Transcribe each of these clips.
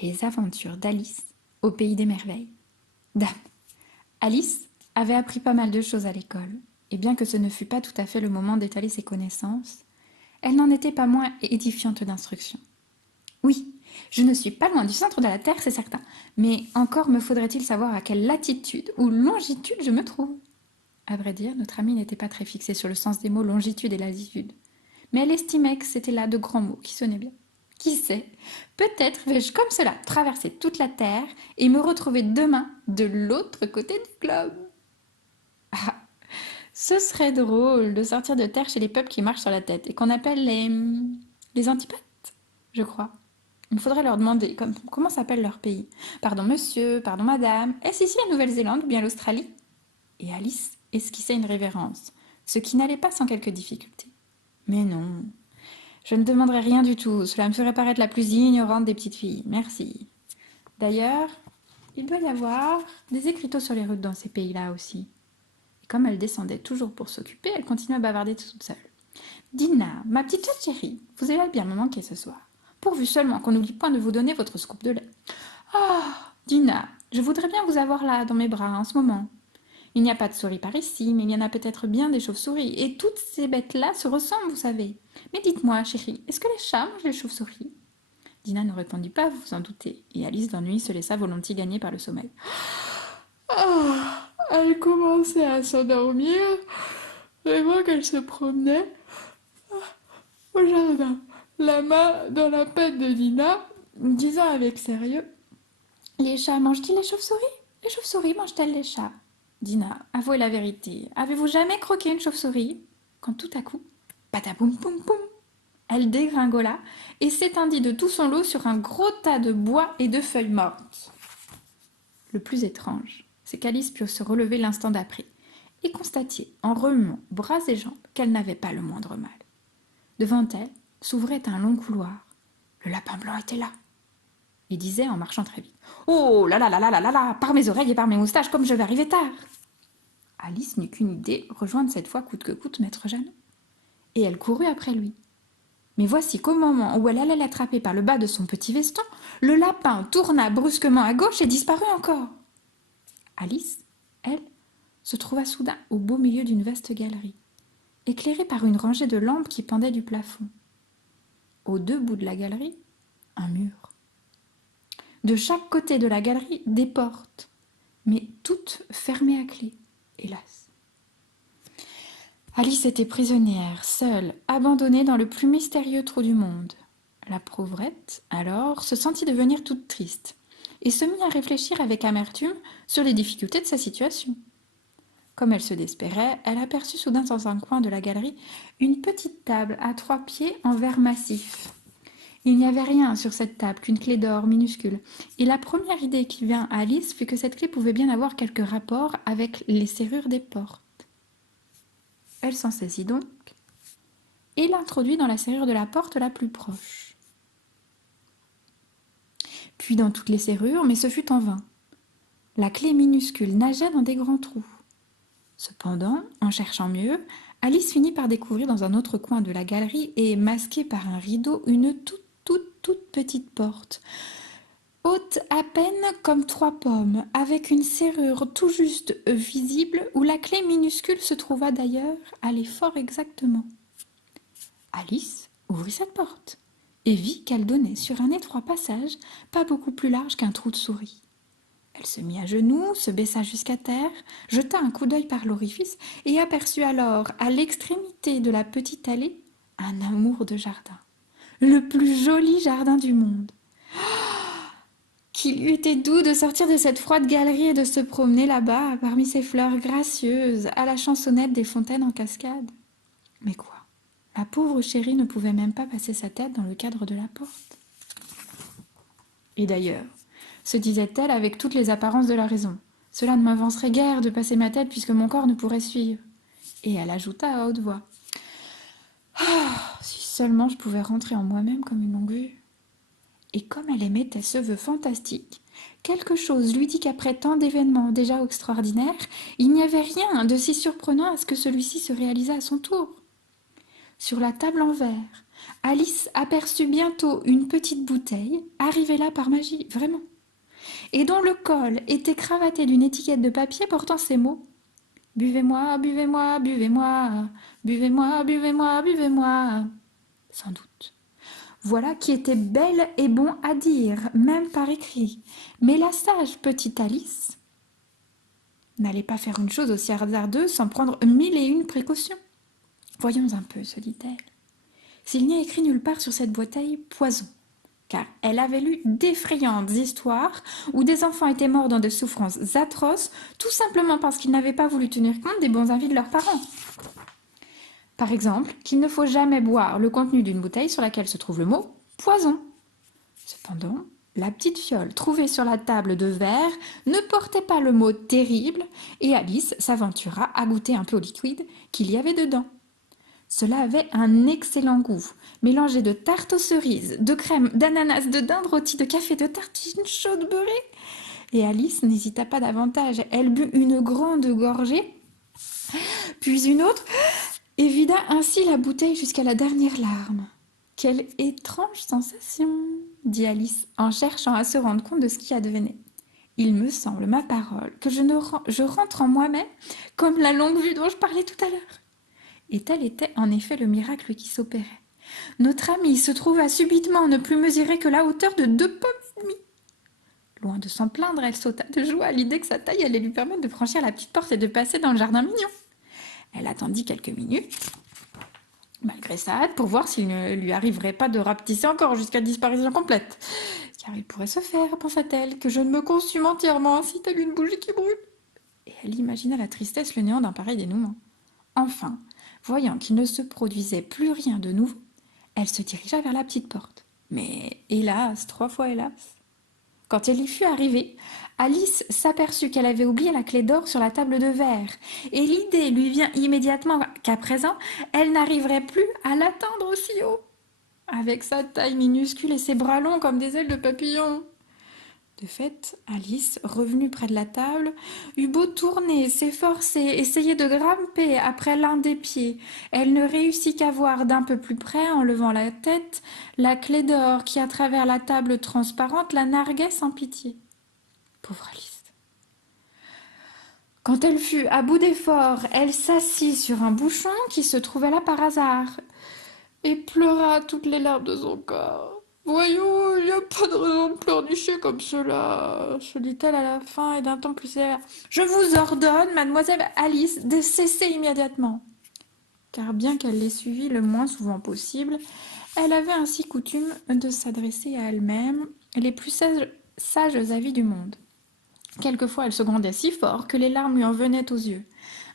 Les aventures d'Alice au pays des merveilles. Dame, Alice avait appris pas mal de choses à l'école, et bien que ce ne fût pas tout à fait le moment d'étaler ses connaissances, elle n'en était pas moins édifiante d'instruction. Oui, je ne suis pas loin du centre de la Terre, c'est certain, mais encore me faudrait-il savoir à quelle latitude ou longitude je me trouve. À vrai dire, notre amie n'était pas très fixée sur le sens des mots longitude et latitude, mais elle estimait que c'étaient là de grands mots qui sonnaient bien. Qui sait, peut-être vais-je comme cela traverser toute la Terre et me retrouver demain de l'autre côté du globe. Ah, ce serait drôle de sortir de terre chez les peuples qui marchent sur la tête et qu'on appelle les antipathes, je crois. Il faudrait leur demander comment s'appelle leur pays. Pardon monsieur, pardon madame, est-ce ici la Nouvelle-Zélande ou bien l'Australie? Et Alice esquissait une révérence, ce qui n'allait pas sans quelques difficultés. Mais non, je ne demanderai rien du tout, cela me ferait paraître la plus ignorante des petites filles. Merci. D'ailleurs, il doit y avoir des écriteaux sur les routes dans ces pays-là aussi. Et comme elle descendait toujours pour s'occuper, elle continuait à bavarder toute seule. Dina, ma petite chérie, vous allez bien me manquer ce soir. Pourvu seulement qu'on n'oublie point de vous donner votre scoop de lait. Ah, Dina, je voudrais bien vous avoir là, dans mes bras, en ce moment. Il n'y a pas de souris par ici, mais il y en a peut-être bien des chauves-souris. Et toutes ces bêtes-là se ressemblent, vous savez. Mais dites-moi, chérie, est-ce que les chats mangent les chauves-souris? Dina ne répondit pas, vous vous en doutez, et Alice d'ennui se laissa volontiers gagner par le sommeil. Ah, elle commençait à s'endormir, vraiment qu'elle se promenait au jardin, la main dans la patte de Dina, disant avec sérieux: les chats mangent-ils les chauves-souris? Les chauves-souris mangent-elles les chats? Dina, avouez la vérité, avez-vous jamais croqué une chauve-souris? Quand tout à coup, patapoum poum poum, elle dégringola et s'étendit de tout son lot sur un gros tas de bois et de feuilles mortes. Le plus étrange, c'est qu'Alice put se relever l'instant d'après et constater, en remuant bras et jambes, qu'elle n'avait pas le moindre mal. Devant elle s'ouvrait un long couloir. Le lapin blanc était là et disait en marchant très vite: oh là là là là là là là, par mes oreilles et par mes moustaches, comme je vais arriver tard. Alice n'eut qu'une idée, rejoindre cette fois coûte que coûte maître Jeannot. Et elle courut après lui. Mais voici qu'au moment où elle allait l'attraper par le bas de son petit veston, le lapin tourna brusquement à gauche et disparut encore. Alice, elle, se trouva soudain au beau milieu d'une vaste galerie, éclairée par une rangée de lampes qui pendaient du plafond. Aux deux bouts de la galerie, un mur. De chaque côté de la galerie, des portes, mais toutes fermées à clé, hélas. Alice était prisonnière, seule, abandonnée dans le plus mystérieux trou du monde. La pauvrette, alors, se sentit devenir toute triste, et se mit à réfléchir avec amertume sur les difficultés de sa situation. Comme elle se désespérait, elle aperçut soudain dans un coin de la galerie une petite table à 3 pieds en verre massif. Il n'y avait rien sur cette table qu'une clé d'or minuscule, et la première idée qui vint à Alice fut que cette clé pouvait bien avoir quelque rapport avec les serrures des portes. Elle s'en saisit donc et l'introduit dans la serrure de la porte la plus proche. Puis dans toutes les serrures, mais ce fut en vain. La clé minuscule nageait dans des grands trous. Cependant, en cherchant mieux, Alice finit par découvrir dans un autre coin de la galerie et masquée par un rideau une toute petite porte, haute à peine comme 3 pommes, avec une serrure tout juste visible où la clé minuscule se trouva d'ailleurs, allait fort exactement. Alice ouvrit cette porte et vit qu'elle donnait sur un étroit passage pas beaucoup plus large qu'un trou de souris. Elle se mit à genoux, se baissa jusqu'à terre, jeta un coup d'œil par l'orifice et aperçut alors, à l'extrémité de la petite allée, un amour de jardin. Le plus joli jardin du monde. Qu'il eût été doux de sortir de cette froide galerie et de se promener là-bas, parmi ces fleurs gracieuses, à la chansonnette des fontaines en cascade. Mais quoi? La pauvre chérie ne pouvait même pas passer sa tête dans le cadre de la porte. Et d'ailleurs, se disait-elle avec toutes les apparences de la raison, cela ne m'avancerait guère de passer ma tête puisque mon corps ne pourrait suivre. Et elle ajouta à haute voix: ah, si seulement je pouvais rentrer en moi-même comme une longue-vue. Et comme elle émettait ce vœu fantastique, quelque chose lui dit qu'après tant d'événements déjà extraordinaires, il n'y avait rien de si surprenant à ce que celui-ci se réalisât à son tour. Sur la table en verre, Alice aperçut bientôt une petite bouteille, arrivée là par magie, vraiment, et dont le col était cravaté d'une étiquette de papier portant ces mots: Buvez-moi, buvez-moi, buvez-moi, buvez-moi, buvez-moi, buvez-moi. Sans doute. Voilà qui était bel et bon à dire, même par écrit. Mais la sage petite Alice n'allait pas faire une chose aussi hasardeuse sans prendre 1001 précautions. Voyons un peu, se dit-elle. S'il n'y a écrit nulle part sur cette bouteille poison, car elle avait lu d'effrayantes histoires où des enfants étaient morts dans des souffrances atroces, tout simplement parce qu'ils n'avaient pas voulu tenir compte des bons avis de leurs parents. Par exemple, qu'il ne faut jamais boire le contenu d'une bouteille sur laquelle se trouve le mot poison. Cependant, la petite fiole trouvée sur la table de verre ne portait pas le mot terrible et Alice s'aventura à goûter un peu au liquide qu'il y avait dedans. Cela avait un excellent goût, mélangé de tarte aux cerises, de crème, d'ananas, de dinde rôtie, de café, de tartines chaudes beurrées. Et Alice n'hésita pas davantage. Elle but une grande gorgée, puis une autre, et vida ainsi la bouteille jusqu'à la dernière larme. Quelle étrange sensation, dit Alice, en cherchant à se rendre compte de ce qui advenait. Il me semble, ma parole, que je rentre en moi-même comme la longue vue dont je parlais tout à l'heure. Et tel était en effet le miracle qui s'opérait. Notre amie se trouva subitement ne plus mesurer que la hauteur de 2 pommes et demie. Loin de s'en plaindre, elle sauta de joie à l'idée que sa taille allait lui permettre de franchir la petite porte et de passer dans le jardin mignon. Elle attendit quelques minutes, malgré sa hâte, pour voir s'il ne lui arriverait pas de rapetisser encore jusqu'à disparition complète. Car il pourrait se faire, pensa-t-elle, que je ne me consume entièrement ainsi telle une bougie qui brûle. Et elle imagina la tristesse, le néant d'un pareil dénouement. Enfin, voyant qu'il ne se produisait plus rien de nouveau, elle se dirigea vers la petite porte. Mais hélas, 3 fois hélas. Quand elle y fut arrivée, Alice s'aperçut qu'elle avait oublié la clé d'or sur la table de verre, et l'idée lui vient immédiatement qu'à présent, elle n'arriverait plus à l'atteindre aussi haut, avec sa taille minuscule et ses bras longs comme des ailes de papillon. De fait, Alice, revenue près de la table, eut beau tourner, s'efforcer, essayer de grimper après l'un des pieds. Elle ne réussit qu'à voir d'un peu plus près, en levant la tête, la clé d'or qui, à travers la table transparente, la narguait sans pitié. Pauvre Alice. Quand elle fut à bout d'efforts, elle s'assit sur un bouchon qui se trouvait là par hasard et pleura toutes les larmes de son corps. Voyons, il n'y a pas de raison de pleurnicher comme cela, se dit-elle à la fin et d'un ton plus sévère. Je vous ordonne, mademoiselle Alice, de cesser immédiatement. Car bien qu'elle les suivît le moins souvent possible, elle avait ainsi coutume de s'adresser à elle-même les plus sages avis du monde. Quelquefois, elle se grondait si fort que les larmes lui en venaient aux yeux.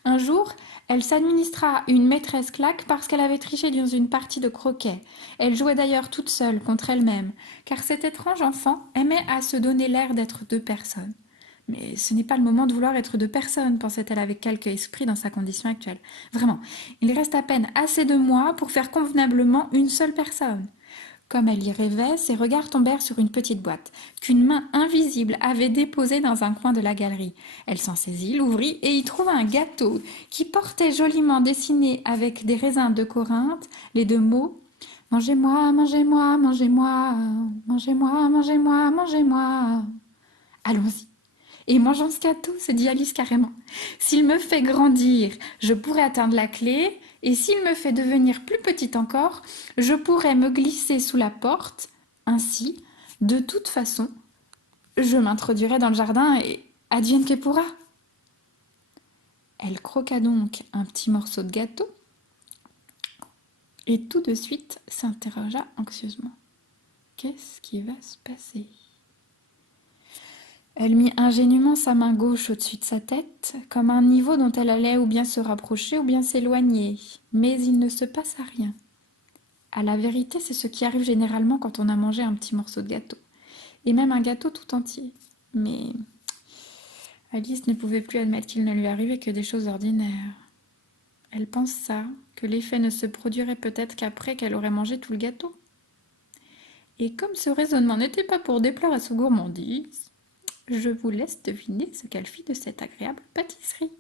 Un jour, elle s'administra une maîtresse claque parce qu'elle avait triché dans une partie de croquet. Elle jouait d'ailleurs toute seule contre elle-même, car cette étrange enfant aimait à se donner l'air d'être 2 personnes. Mais ce n'est pas le moment de vouloir être 2 personnes, pensait-elle avec quelque esprit dans sa condition actuelle. Vraiment, il reste à peine assez de moi pour faire convenablement une seule personne. Comme elle y rêvait, ses regards tombèrent sur une petite boîte qu'une main invisible avait déposée dans un coin de la galerie. Elle s'en saisit, l'ouvrit et y trouva un gâteau qui portait joliment dessiné avec des raisins de Corinthe les 2 mots: Mangez-moi, mangez-moi, mangez-moi, mangez-moi, mangez-moi, mangez-moi. Allons-y. Et mangeons ce gâteau, se dit Alice carrément. S'il me fait grandir, je pourrai atteindre la clé, et s'il me fait devenir plus petite encore, je pourrai me glisser sous la porte. Ainsi, de toute façon, je m'introduirai dans le jardin et advienne que pourra. Elle croqua donc un petit morceau de gâteau et tout de suite s'interrogea anxieusement. Qu'est-ce qui va se passer ? Elle mit ingénument sa main gauche au-dessus de sa tête, comme un niveau dont elle allait ou bien se rapprocher ou bien s'éloigner, mais il ne se passa rien. À la vérité, c'est ce qui arrive généralement quand on a mangé un petit morceau de gâteau, et même un gâteau tout entier. Mais Alice ne pouvait plus admettre qu'il ne lui arrivait que des choses ordinaires. Elle pensa que l'effet ne se produirait peut-être qu'après qu'elle aurait mangé tout le gâteau. Et comme ce raisonnement n'était pas pour déplaire à sa gourmandise, je vous laisse deviner ce qu'elle fit de cette agréable pâtisserie.